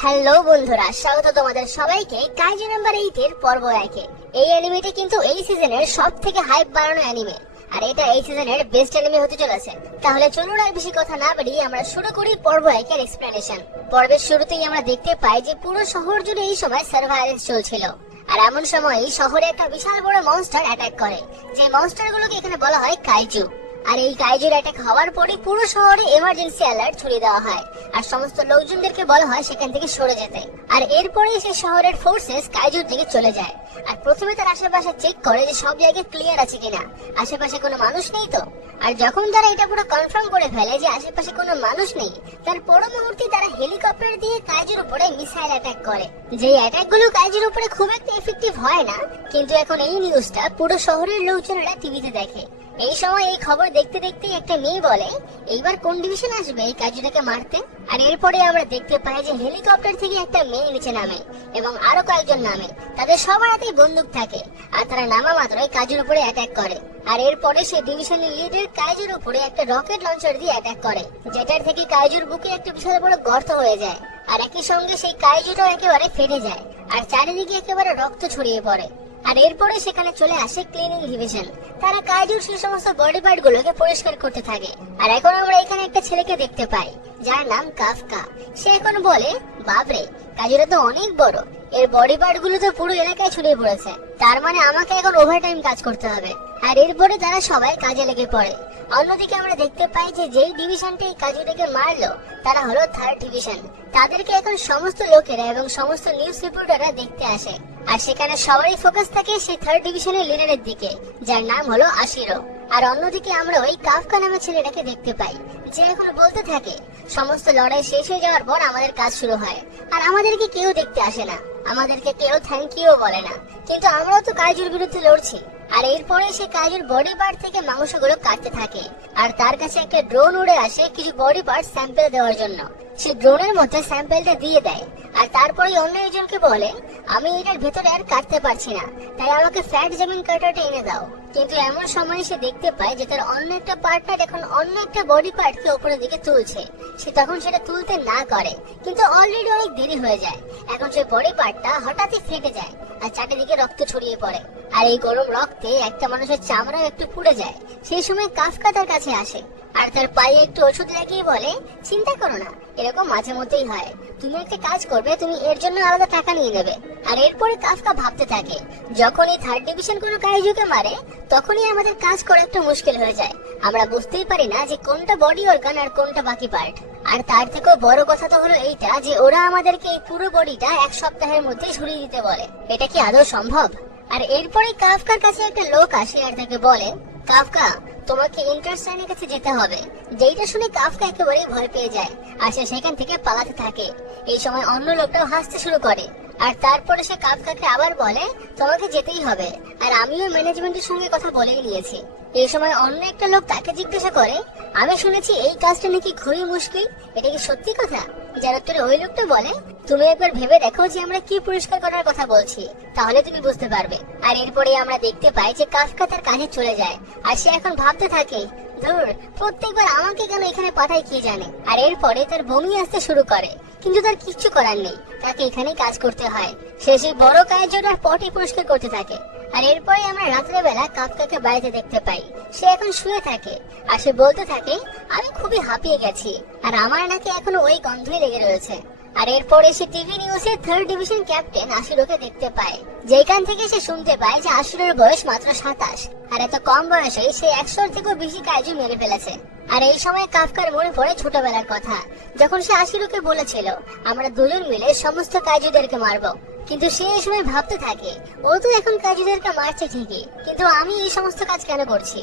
Hello বন্ধুরা, স্বাগত তোমাদের সবাইকে কাইজু নাম্বার 8 এর পর্ব 1 এ। এই অ্যানিমেটা কিন্তু এই সিজনের সবথেকে হাইপ বাড়ানো অ্যানিমে, আর এটা এই সিজনের বেস্ট অ্যানিমে হতে চলেছে। তাহলে চলুন আর বেশি কথা না বাড়িয়ে আমরা শুরু করি পর্ব 1 এর এক্সপ্লেনেশন। পর্বের শুরুতেই আমরা দেখতে পাই যে পুরো শহর জুড়ে এই সময় সার্ভাইলেন্স চলছিল, আর এমন সময়ই শহরে একটা বিশাল বড় মনস্টার অ্যাটাক করে। যে মনস্টারগুলোকে এখানে বলা হয় কাইজু। আর এই কাইজুর অ্যাটাক হওয়ার পরে পুরো শহরে এমার্জেন্সি অ্যালার্ট ছড়িয়ে দেওয়া হয়, আর সমস্ত লোকজনদেরকে বলা হয় সেখান থেকে সরে যেতে। আর এরপরে সেই শহরের ফোর্সেস কাইজুর দিকে চলে যায়, আর প্রথমে তার আশেপাশে চেক করে যে সব জায়গায় ক্লিয়ার আছে কিনা, আশেপাশে কোনো মানুষ নেই তো। আর যখন তারা এটা পুরো কনফার্ম করে ফেলে যে আশেপাশে কোনো মানুষ নেই, তার পর মুহূর্তে তারা হেলিকপ্টার দিয়ে কাইজুর উপরে মিসাইল অ্যাটাক করে। যে অ্যাটাকগুলো কাইজুর উপরে খুব একটা এফেক্টিভ হয় না, কিন্তু এখন এই নিউজটা পুরো শহরের লোকজনেরা টিভিতে দেখে। এই সময় এই খবর দেখতে দেখতে একটা মেয়ে বলে, এইবার কোন ডিভিশন আসবে এই কাজুটাকে মারতে। আর এরপরে আমরা দেখতে পাই যে হেলিকপ্টার থেকে একটা মেয়ে নিচে নামে এবং আরো কয়েকজন নামে। তাদের সবার হাতেই বন্দুক থাকে, আর তারা নামা মাত্রই কাজুর উপরে অ্যাটাক করে। আর এরপরে সে ডিভিশনের লিডার কাইজুর উপরে একটা রকেট লঞ্চার দিয়ে অ্যাটাক করে, যেটার থেকে কাইজুর বুকে একটা বিশাল বড় গর্ত হয়ে যায়। আর একই সঙ্গে সেই কাইজুটাও একেবারে ফেটে যায়, আর চারিদিকে একেবারে রক্ত ছড়িয়ে পড়ে। আর এরপরে সেখানে চলে আসে ক্লিনিং ডিভিশন। তারা কাইজুর সেই সমস্ত বডি পার্ট গুলোকে পরিষ্কার করতে থাকে। আর এখন আমরা এখানে একটা ছেলেকে দেখতে পাই যার নাম কাফকা। সে এখন বলে, বাপরে, কাজুরা তো অনেক বড়, এর বডি পার্ট গুলো তো পুরো এলাকায় ছড়িয়ে পড়েছে, তার মানে আমাকে এখন ওভারটাইম কাজ করতে হবে। আর এরপরে তারা সবাই কাজে লেগে পড়ে। অন্যদিকে আমরা দেখতে পাই যে যেই ডিভিশনটা এই কাজুটাকে মারলো তারা হলো 3rd ডিভিশন। তাদেরকে এখন সমস্ত লোকেরা এবং সমস্ত নিউজ রিপোর্টাররা দেখতে আসে, আর সেখানে সবারই ফোকাস থাকে সেই 3rd ডিভিশনের লিডারের দিকে, যার নাম হলো আশিরো। আর অন্যদিকে আমরা ওই কাফকা নামের ছেলেটাকে দেখতে পাই, যে এখন বলতে থাকে, সমস্ত লড়াই শেষ হয়ে যাওয়ার পর আমাদের কাজ শুরু হয়, আর আমাদেরকে কেউ দেখতে আসে না, আমাদেরকে কেউ থ্যাংক ইউ বলে না, কিন্তু আমরাও তো কাইজুর বিরুদ্ধে লড়ছি। আর এরপরে সে কাইজুর বডি পার্ট থেকে মাংসগুলো কাটতে থাকে, আর তার কাছে একটা ড্রোন উড়ে আসে কিছু বডি পার্ট স্যাম্পল দেওয়ার জন্য। সে ড্রোনের মধ্যে স্যাম্পলটা দিয়ে দেয়, আর তারপরে অন্য একজনকে বলে, আমি এটার ভেতরে আর কাটতে পারছি না, তাই আমাকে ফ্ল্যাট জেমিং কাটারটা এনে দাও। কিন্তু এমন সময় সে দেখতে পায় যে তার অন্য একটা পার্টনার এখন অন্য একটা বডি পার্টকে উপরের দিকে তুলছে। সে তখন সেটা তুলতে না করে, কিন্তু অলরেডি অনেক দেরি হয়ে যায়। এখন সেই বডি পার্টটা হঠাৎই ফেটে যায়, আর চারিদিকে রক্ত ছড়িয়ে পড়ে। আর এই গরম রক্তে একটা মানুষের চামড়াও একটু পুড়ে যায়। সেই সময় কাফকা তার কাছে আসে, আর তার পায়ে একটু ওষুধ লাগিয়ে বলে, চিন্তা করো না, এরকম মাঝে মধ্যেই হয়, তুমি একটা কাজ করবে, তুমি এর জন্য আলাদা টাকা নিয়ে নেবে। আর এরপরে কাফকা ভাবতে থাকে, যখন এই 3rd ডিভিশন কোনো কাইজুকে মারে তখনই আমাদের কাজ করা একটু মুশকিল হয়ে যায়, আমরা বুঝতেই পারি না যে কোনটা বডি অর্গান আর কোনটা বাকি পার্ট। আর তার থেকেও বড় কথা তো হলো এইটা যে ওরা আমাদেরকে এই পুরো বডিটা 1 সপ্তাহের মধ্যে ছড়িয়ে দিতে বলে, এটা কি আদৌ সম্ভব? আর এরপরে কাফকার কাছে একটা লোক আসে আর তাকে বলে, কাফকা, তোমাকে ইন্টারস্টাইনের কাছে যেতে হবে। যেইটা শুনে কাফকা একেবারেই ভয় পেয়ে যায়, আর সে সেখান থেকে পালাতে থাকে। এই সময় অন্য লোকটাও হাসতে শুরু করে, আর তারপরে সে কাফকাকে আবার বলে, তোমাকে যেতেই হবে, আর আমিও ম্যানেজমেন্টের সঙ্গে কথা বলেই নিয়েছি। এই সময় অন্য একটা লোক তাকে জিজ্ঞাসা করে, আমি শুনেছি এই কাজটা নাকি খুবই মুশকিল, এটা কি সত্যি কথা? যার উত্তরে ওই লোকটা বলে, তুমি একবার ভেবে দেখো যে আমরা কি পরিষ্কার করার কথা বলছি, তাহলে তুমি বুঝতে পারবে। আর এরপরে আমরা দেখতে পাই যে কাফকা তার কাজে চলে যায়, আর সে এখন ভাবতে থাকে, ধুর, প্রত্যেকবার আমাকে কেন এখানে পাঠায় কে জানে। আর এরপরে তার বমি আসতে শুরু করে, কিন্তু তার কিচ্ছু করার নেই, তাকে এখানেই কাজ করতে হয়। সে সেই বড় কাজটার পটি পরিষ্কার করতে থাকে। আর এরপরে আমরা রাত্রেবেলা কাফকাকে বাড়িতে দেখতে পাই, সে এখন শুয়ে থাকে, আর সে বলতে থাকে, আমি খুবই হাঁপিয়ে গেছি, আর আমার নাকি এখনো ওই গন্ধই লেগে রয়েছে। আর এরপরে সে টিভি নিউজে 3rd ডিভিশন ক্যাপ্টেন আশিরোকে দেখতে পায়, যেখান থেকে সে শুনতে পায় যে আশিরোর বয়স মাত্র 27, আর এত কম বয়সে সে 100-র থেকেও বেশি কাইজু মেরে ফেলেছে। আর এই সময় কাফকার মনে পড়ে ছোটবেলার কথা, যখন সে আশিরোকে বলেছিল, আমরা দুজন মিলে সমস্ত কাইজুদেরকে মারবো। কিন্তু সে এই সময় ভাবতে থাকে, ও তো এখন কাইজুদেরকে মারছে ঠিকই, কিন্তু আমি এই সমস্ত কাজ কেন করছি?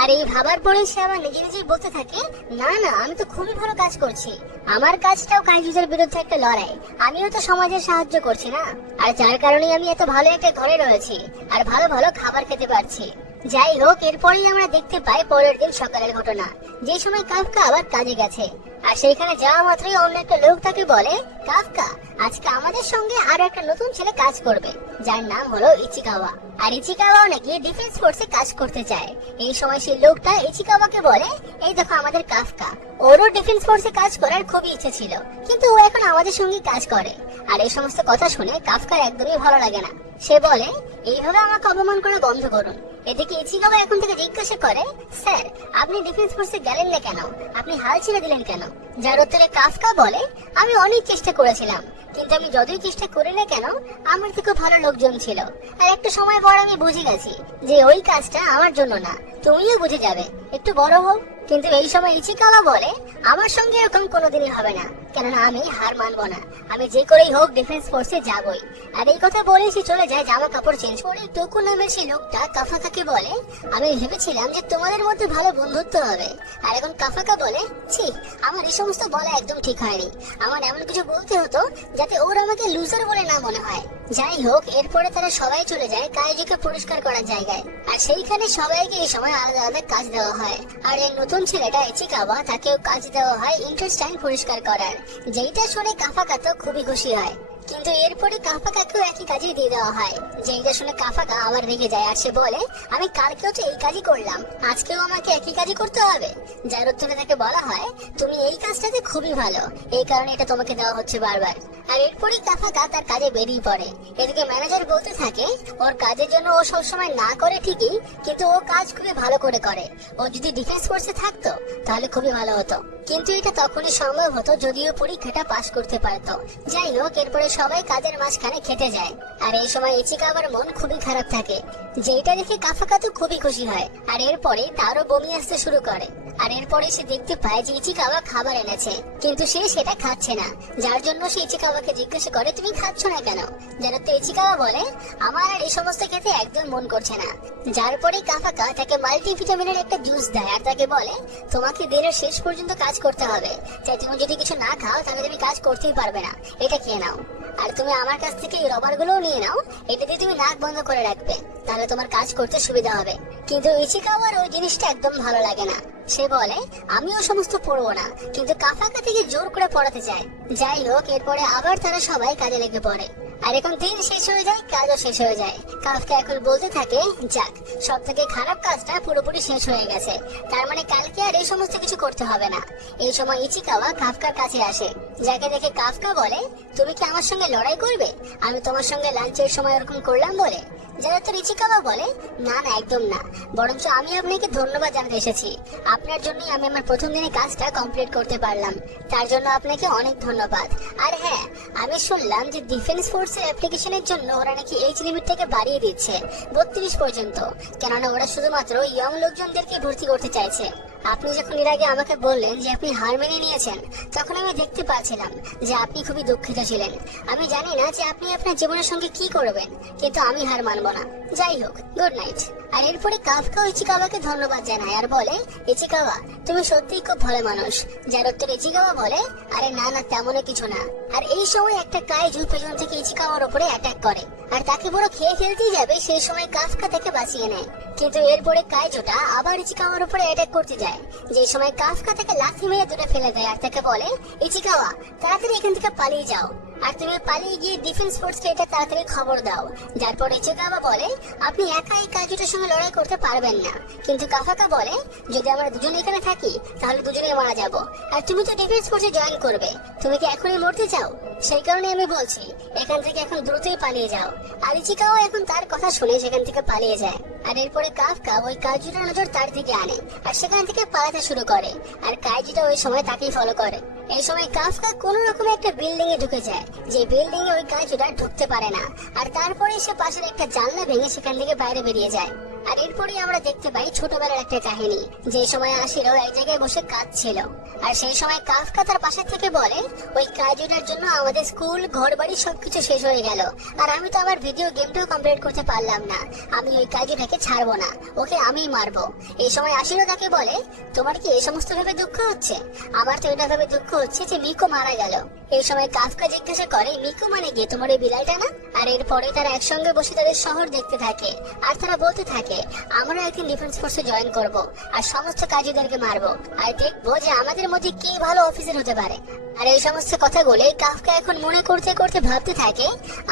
আর এই ভাবার পরে সে আবার নিজে নিজেই বলতে থাকে, না না, আমি তো খুবই ভালো কাজ করছি, আমার কাজটাও কাইজুদের বিরুদ্ধে একটা লড়াই, আমিও তো সমাজের সাহায্য করছি না, আর যার কারণে আমি এত ভালো একটা ঘরে রয়েছি আর ভালো ভালো খাবার খেতে পারছি। যাই হোক, এরপরেই আমরা দেখতে পাই পরের দিন সকালের ঘটনা, যে সময় কাফকা আবার কাজে গেছে। আর সেইখানে যাওয়া মাত্রই অন্য একটা লোক তাকে বলে, কাফকা, আজকে আমাদের সঙ্গে আরো একটা নতুন ছেলে কাজ করবে, যার নাম হলো ইচিকাওয়া। আর ইচিকাওয়াও নাকি ডিফেন্স ফোর্সে কাজ করতে চায়। এই সময় সেই লোকটা ইচিকাওয়াকে বলে, এই দেখো আমাদের কাফকা, ওরও ডিফেন্স ফোর্সে কাজ করার খুবই ইচ্ছে ছিল, কিন্তু ও এখন আমাদের সঙ্গে কাজ করে। আর এই সমস্ত কথা শুনে কাফকার একদমই ভালো লাগে না। সে বলে, এইভাবে আমাকে অপমান করা বন্ধ করুন। এদিকে ইচিকাওয়া এখন থেকে জিজ্ঞাসা করে, স্যার, আপনি ডিফেন্স ফোর্সে গেলেন না কেন? আপনি হাল ছেড়ে দিলেন কেন? যার উত্তরে কাফকা বলে, আমি অনেক চেষ্টা করেছিলাম, কিন্তু আমি যতই চেষ্টা করি না কেন, আমার থেকে ভালো লোকজন ছিল। আর একটা সময় পর আমি বুঝে গেছি যে ওই কাজটা আমার জন্য না, তুমিও বুঝে যাবে, একটু বড় হও। কিন্তু এই সময় ইচিকাওয়া বলে, আমার সঙ্গে এরকম কোনোদিনই হবে না, কেননা আমি হার মানবো না, আমি যে করেই হোক ডিফেন্স ফোর্সে যাবই। আর এই কথা বলে সে চলে যায় জামা কাপড় চেঞ্জ করে। টোকু নামের সেই লোকটা কাফাকাকে বলে, আমি ভেবেছিলাম যে তোমাদের মধ্যে ভালো বন্ধুত্ব হবে। আর এখন কাফাকা বলে, ছি, আমার এই সমস্ত বলা একদম ঠিক হয়নি, আমার এমন কিছু বলতে হতো যাতে ওর আমাকে লুজার বলে না মনে হয়। যাই হোক, এরপরে তারা সবাই চলে যায় কাইজুকে পুরস্কার করার জায়গায়। আর সেইখানে সবাইকে এই সময় আলাদা আলাদা কাজ দেওয়া হয়। আর এই নতুন ছেলেটা ইচিকাওয়া, তাকেও কাজ দেওয়া হয় ইন্টারেস্টাইন পরিষ্কার করার, যেইটা শুনে কাফাকা তো খুবই খুশি হয়। কিন্তু এরপরে কাফাকাকেও একই কাজই দিয়ে দেওয়া হয়, যেইটা শুনে কাফাকা আবার রেগে যায়। আর সে বলে, আমি কালকেও তো এই কাজই করলাম, আজকেও আমাকে একই কাজই করতে হবে? যার উত্তরে তাকে বলা হয়, তুমি এই কাজটাতে খুবই ভালো, এই কারণে এটা তোমাকে দেওয়া হচ্ছে বারবার। আর এরপরই কাফাকা তার কাজে বেরিয়ে পড়ে। এদিকে ম্যানেজার বলতে থাকে, ওর কাজের জন্য ও সবসময় না করে ঠিকই, কিন্তু ও কাজ খুবই ভালো করে। ও যদি ডিফেন্স ফোর্সে থাকতো তাহলে খুবই ভালো হতো, কিন্তু এটা তখনই সম্ভব হতো যদিও পরীক্ষাটা পাশ করতে পারতো। যাই হোক, এরপরে সবাই কাজের মাঝখানে খেতে যায়। আর এই সময় ইচিকাওয়ার মন খুবই খারাপ থাকে, যেটা দেখে কাফাকা তো খুবই খুশি হয়। আর এরপরে তারও বমি আসতে শুরু করে। আর এরপরে সে দেখতে পায় যে ইচিকাওয়া খাবার এনেছে, কিন্তু সে সেটা খাচ্ছে না। যার জন্য সে ইচিকাওয়াকে জিজ্ঞাসা করে, তুমি খাচ্ছ না কেন? যার তো ইচিকাওয়া বলে, আমার আর এই সমস্ত খেতে একদম মন করছে না। যার পরে কাফাকা তাকে মাল্টিভিটামিনের একটা জুস দেয় আর তাকে বলে, তোমাকে দিনের শেষ পর্যন্ত কাজ করতে হবে, তাই তুমি যদি কিছু না খাও তাহলে তুমি কাজ করতেই পারবে না, এটা খেয়ে নাও। আর তুমি আমার কাছ থেকে এই রবার গুলোও নিয়ে নাও, এটা দিয়ে তুমি নাক বন্ধ করে রাখবে, তাহলে তোমার কাজ করতে সুবিধা হবে। কিন্তু ইচিকাওয়ার ওই জিনিসটা একদম ভালো লাগে না। সে বলে, আমিও সমস্ত পড়বো না, কিন্তু কাফাকা থেকে জোর করে পড়াতে চায়। যাই হোক, এরপরে আবার তারা সবাই কাজে লেগে পড়ে। আর এখন দিন শেষ হয়ে যায়, কাজও শেষ হয়ে যায়। কাফকা এখন বলতে থাকে, যাক, সব থেকে খারাপ কাজটা পুরোপুরি শেষ হয়ে গেছে, তার মানে কালকে আর এই সমস্ত কিছু করতে হবে না। এই সময় ইচিকাওয়া কাফকার কাছে আসে, যাকে দেখে কাফকা বলে, তুমি কি আমার সঙ্গে লড়াই করবে? আমি তোমার সঙ্গে লাঞ্চের সময় ওরকম করলাম বলে? যারা তো ইচিকাওয়া বলে, না না, একদম না, বরঞ্চ আমি আপনাকে ধন্যবাদ জানাতে এসেছি। আপনার জন্যই আমি আমার প্রথম দিনে কাজটা কমপ্লিট করতে পারলাম, তার জন্য আপনাকে অনেক ধন্যবাদ। আর হ্যাঁ, আমি শুনলাম যে ডিফেন্স ফোর্সের অ্যাপ্লিকেশনের জন্য ওরা নাকি এইজ লিমিটটাকে বাড়িয়ে দিচ্ছে 32 পর্যন্ত, কেননা ওরা শুধুমাত্র ইয়ং লোকজনদেরকে ভর্তি করতে চাইছে। আপনি যখন এর আগে আমাকে বললেন যে আপনি হার মেনে নিয়েছেন, তখন আমি দেখতে পাচ্ছিলাম যে আপনি খুবই দুঃখিত ছিলেন। আমি জানি না যে আপনি আপনার জীবনের সঙ্গে কি করবেন, কিন্তু আমি হার মানব না। যাই হোক, গুড নাইট। আর এরপরে কাফকা ইচিকাওয়াকে ধন্যবাদ জানায় আর বলে, ইচিকাওয়া, তুমি সত্যিই খুব ভালো মানুষ। যার উত্তর ইচিকাওয়া বলে, আরে না না, তেমনও কিছু না। আর এই সময় একটা কাইজু পেছন থেকে ইচিকাওয়ার উপরে অ্যাটাক করে আর তাকে পুরো খেয়ে ফেলতেই যাবে, সেই সময় কাফকা তাকে বাঁচিয়ে নেয়। কিন্তু এরপরে কাইজুটা আবার ইচিকাওয়ার উপরে অ্যাটাক করতে যায়, যে সময় কাফকা তাকে লাথি মেরে দূরে ফেলে দেয় আর তাকে বলে, ইচিকাওয়া, তাড়াতাড়ি এখান থেকে পালিয়ে যাও, আর তুমি পালিয়ে গিয়ে ডিফেন্স ফোর্সকে এটা তাড়াতাড়ি খবর দাও। যারপর ইচিকাওয়া বলে, আপনি একা এই কাইজুটার সঙ্গে লড়াই করতে পারবেন না। কিন্তু কাফাকা বলে, যদি আমরা দুজনে এখানে থাকি তাহলে দুজনেই মারা যাব, আর তুমি তো ডিফেন্স ফোর্সে জয়েন করবে, তুমি কি এখনই মরতে চাও? সেই কারণে আমি বলছি, এখান থেকে এখন দ্রুতই পালিয়ে যাও। আর ইচিকাওয়া এখন তার কথা শুনে সেখান থেকে পালিয়ে যায়। আর এরপরে কাফকা ওই কাইজুটার নজর তার দিকে আনে আর সেখান থেকে পালাতে শুরু করে, আর কাইজুটা ওই সময় তাকেই ফলো করে। এই সময় কাফকা কোন রকমের একটা বিল্ডিং এ ঢুকে যায়, যে বিল্ডিং এ ওই কাইজুটা ঢুকতে পারে না। আর তারপরে সে পাশের একটা জানলা ভেঙে সেখান থেকে বাইরে বেরিয়ে যায়। আর এরপরে আমরা দেখতে পাই ছোটবেলার একটা কাহিনী, যে সময় আশিরও এক জায়গায় বসে কাঁদছিল। আর সেই সময় কাফকা তার পাশে থেকে বলে, ওই কাইজুটার জন্য আমাদের স্কুল, ঘর বাড়ি সবকিছু শেষ হয়ে গেল, আর আমি তো আমার ভিডিও গেমটাও কমপ্লিট করতে পারলাম না। আমি ওই কাইজুটাকে ছাড়বো না, ওকে আমিই মারবো। এই সময় আশিরও তাকে বলে, তোমার কি এই সমস্ত ভেবে দুঃখ হচ্ছে? আমার তো এটা ভেবে দুঃখ হচ্ছে যে মিকো মারা গেল। এই সময় কাফকা জিজ্ঞাসা করে, মিকো মানে কি, তোমার এই বিলাইটা না? আর এরপরে তারা একসঙ্গে বসে তাদের শহর দেখতে থাকে আর তারা বলতে থাকে, থেকে আমরা একদিন ডিফেন্স ফোর্সে জয়েন করব আর সমস্ত কাজীদেরকে মারবো আর দেখবো যে আমাদের মধ্যে কে ভালো অফিসার হতে পারে। আর এই সমস্ত কথাগুলো কাফকা এখন মনে করতে করতে ভাবতে থাকে,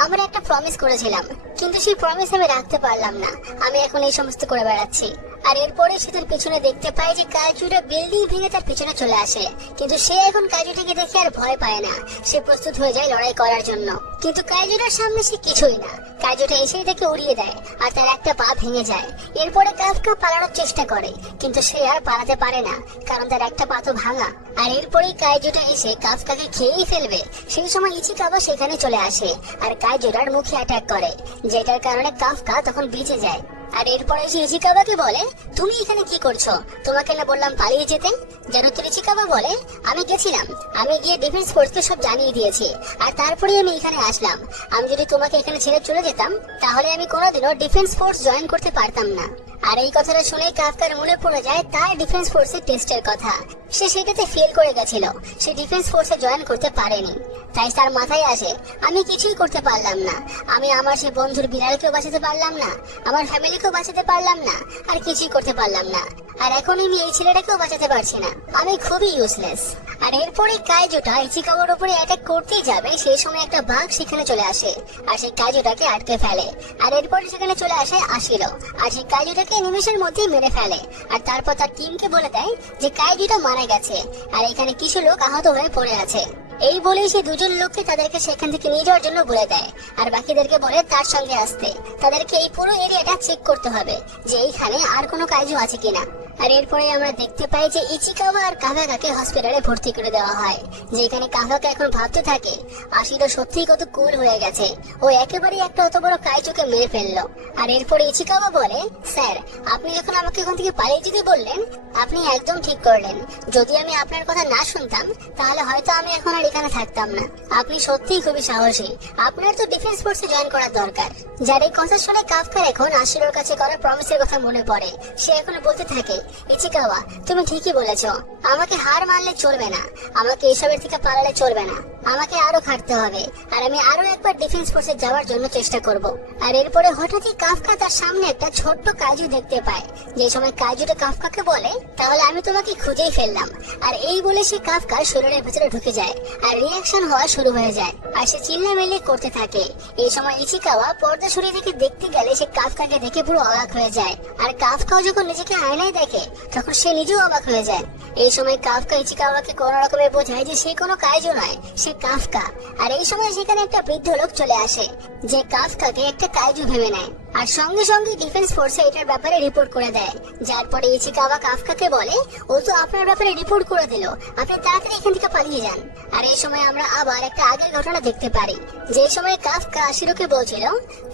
আমরা একটা প্রমিস করেছিলাম কিন্তু সেই প্রমিস আমি রাখতে পারলাম না, আমি এখন এই সমস্ত করে বেড়াচ্ছি। আর এরপরে সে তার পিছনে দেখতে পায় যে কাজুটা বিল্ডিং ভেঙে তার পিছনে চলে আসে, কিন্তু সে এখন কাজুটাকে দেখে আর ভয় পায় না, সে প্রস্তুত হয়ে যায় লড়াই করার জন্য। কিন্তু কাজুটার সামনে সে কিছুই না, কাজুটা এসে তাকে উড়িয়ে দেয় আর তার একটা পা ভেঙে যায়। এরপরে কাফকা পালানোর চেষ্টা করে কিন্তু সে আর পালাতে পারে না, কারণ তার একটা পা তো ভাঙা। আর এরপরেই কাইজুটা এসে কাফকাকে খেয়েই ফেলবে, সেই সময় ইচিকাওয়া সেখানে চলে আসে আর কাইজুটার মুখে অ্যাটাক করে, যেটার কারণে কাফকা তখন বেঁচে যায়। আর এরপরে এসে ইচিকাওয়াকে বলে, তুমি এখানে কি করছো? তোমাকে না বললাম পালিয়ে যেতে? যেন তো ইচিকাওয়া বলে, আমি গেছিলাম, আমি গিয়ে ডিফেন্স ফোর্সকে সব জানিয়ে দিয়েছি আর তারপরে আমি এখানে আসলাম। আমি যদি তোমাকে এখানে ছেড়ে চলে যেতাম তাহলে আমি কোনোদিনও ডিফেন্স ফোর্স জয়েন করতে পারতাম না। আর এই কথাটা শুনে কাফকার মনে পড়ে যায় তার ডিফেন্স ফোর্সের টেস্টের কথা, সে সেটাতে ফেল করে গেছিল, সে ডিফেন্স ফোর্সে জয়েন করতে পারেনি। তাই তার মাথায় আসে, আমি কিছুই করতে পারলাম না, আমি আমার সে বন্ধুর বিড়ালকেও বাঁচাতে পারলাম না, আমার ফ্যামিলিকেও বাঁচাতে পারলাম না, আর কিছুই করতে পারলাম না, আর এখন আমি এই ছেলেটাকেও বাঁচাতে পারছি না, আমি খুবই ইউজলেস। আর এরপরে কাইজুটা ইচিকাওয়ার উপরে অ্যাটাক করতেই যাবে, সেই সময় একটা বাঘ সেখানে চলে আসে আর সেই কাইজুটাকে আটকে ফেলে। আর এরপরে সেখানে চলে আসে আশিরো আর সেই কাইজুটাকে নিমেষের মধ্যেই মেরে ফেলে। আর তারপর তার টিমকে বলে দেয় যে কাইজুটা মারা গেছে আর এখানে কিছু লোক আহত হয়ে পড়ে আছে। এই বলেই সে দুজন লোককে তাদেরকে সেখান থেকে নিয়ে যাওয়ার জন্য বলে দেয় আর বাকিদেরকে বলে তার সঙ্গে আসতে। তাদেরকে এই পুরো এরিয়াটা চেক করতে হবে যে এইখানে আর কোনো কাইজু আছে কিনা। আর এরপরে আমরা দেখতে পাই যে ইচিকাওয়া আর কাভাকাকে হসপিটালে ভর্তি করে দেওয়া হয়, যেখানে কাভাকা এখন ভাবতে থাকে আশিরো সত্যিই কত কুল হয়ে গেছে, ও একেবারেই একটা অত বড় কাইজুকে মেরে ফেললো। আর এরপরে ইচিকাওয়া বলে, স্যার আপনি যখন আমাকে এখান থেকে পালিয়ে যেতে বললেন আপনি একদম ঠিক করলেন, যদি আমি আপনার কথা না শুনতাম তাহলে হয়তো আমি এখন আর এখানে থাকতাম না। আপনি সত্যিই খুবই সাহসী, আপনার তো ডিফেন্স ফোর্সে জয়েন করার দরকার। যার এই কথা শুনে কাফকার এখন আশিরোর কাছে করা প্রমিসের কথা মনে পড়ে, সে এখন বলতে থাকে, ইচিকাওয়া তুমি ঠিকই বলেছো, আমাকে হার মানলে চলবে না, আমাকে এসবের থেকে পালালে চলবে না, আমাকে আরো খাটতে হবে আর আমি আরো একবার ডিফেন্স ফোর্সে যাওয়ার জন্য চেষ্টা করব। আর এরপরে হঠাৎই কাফকা তার সামনে একটা ছোট্ট কাজু দেখতে পায়, যে সময় কাজুটা কাফকাকে বলে, তাহলে আমি তোমাকে খুঁজেই ফেললাম। আর এই বলে সে কাফকার শরীরের ভেতরে ঢুকে যায় আর রিয়াকশন হওয়া শুরু হয়ে যায় আর সে চিল্লামিল্লি করতে থাকে। এই সময় ইচিকাওয়া পর্দা সরিয়ে থেকে দেখতে গেলে সে কাফকাকে দেখে পুরো অবাক হয়ে যায় আর কাফকাও যখন নিজেকে আয়নায় দেখে তখন সে নিজেও অবাক হয়ে যায়। এই সময় কাফকা ইচিকাওয়াকে কোন রকমে বোঝায় যে সে কোনো কাইজু নয়, সে কাফকা। আর এই সময় সেখানে একটা বৃদ্ধ লোক চলে আসে যে কাফকাকে একটা কাইজু ভেবে নেয় আর সঙ্গে সঙ্গে ডিফেন্স ফোর্সে এটার ব্যাপারে রিপোর্ট করে দেয়। যার পরে ইচিকাওয়া কাফকাকে বলে, ও তো আপনার ব্যাপারে রিপোর্ট করে দিল, আপনি তাড়াতাড়ি এখান থেকে পালিয়ে যান। আর এই সময় আমরা আবার একটা আগের ঘটনা দেখতে পারি, যে সময় কাফকা আশিরোকে বলছিল,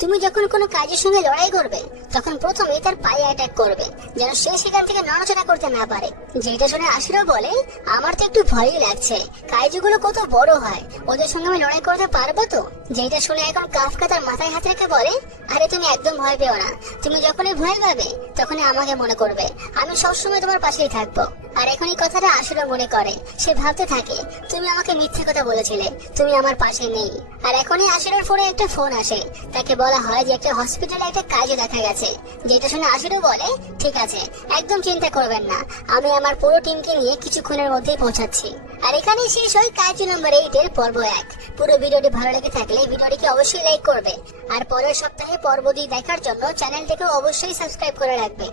তুমি যখন কোনো কাজের সঙ্গে লড়াই করবে তখন প্রথমে তার পায়ে অ্যাটাক করবে, যেন সে সেখান থেকে নড়াচড়া করতে না পারে। যেটা শুনে আশিরো বলে, আমার তো একটু ভয়ই লাগছে, কাইজুগুলো কত বড় হয়, ওদের সঙ্গে আমি লড়াই করতে পারবো তো? যেটা শুনে এখন কাফকা তার মাথায় হাত রেখে বলে, আরে তুমি একদম ভয় পেও না, তুমি যখনই ভয় পাবে তখনই আমাকে মনে করবে, আমি সবসময় তোমার পাশেই থাকবো। আর এখন এই কথাটা আশিরো মনে করে, সে ভাবতে থাকে, তুমি আমাকে মিথ্যে কথা বলেছিলে, তুমি আমার পাশে নেই। আর এখনই আশিরোর ফোনে একটা ফোন আসে, তাকে বলা হয় যে একটা হসপিটালে একটা কাজে দেখা গেছে। যেটা শুনে আশিরো বলে, ঠিক আছে, একদম চিন্তা করবেন না, আমি আমার পুরো টিমকে নিয়ে কিছুক্ষণের মধ্যেই পৌঁছাচ্ছি। আর এখানেই শেষ হয় কাইজু নম্বর 8 এর পর্ব 1। পুরো ভিডিওটি ভালো লেগে থাকলে ভিডিওটিকে অবশ্যই লাইক করবে আর পরের সপ্তাহে পর্ব 2 দেখার জন্য চ্যানেলটিকে অবশ্যই সাবস্ক্রাইব করে রাখবে।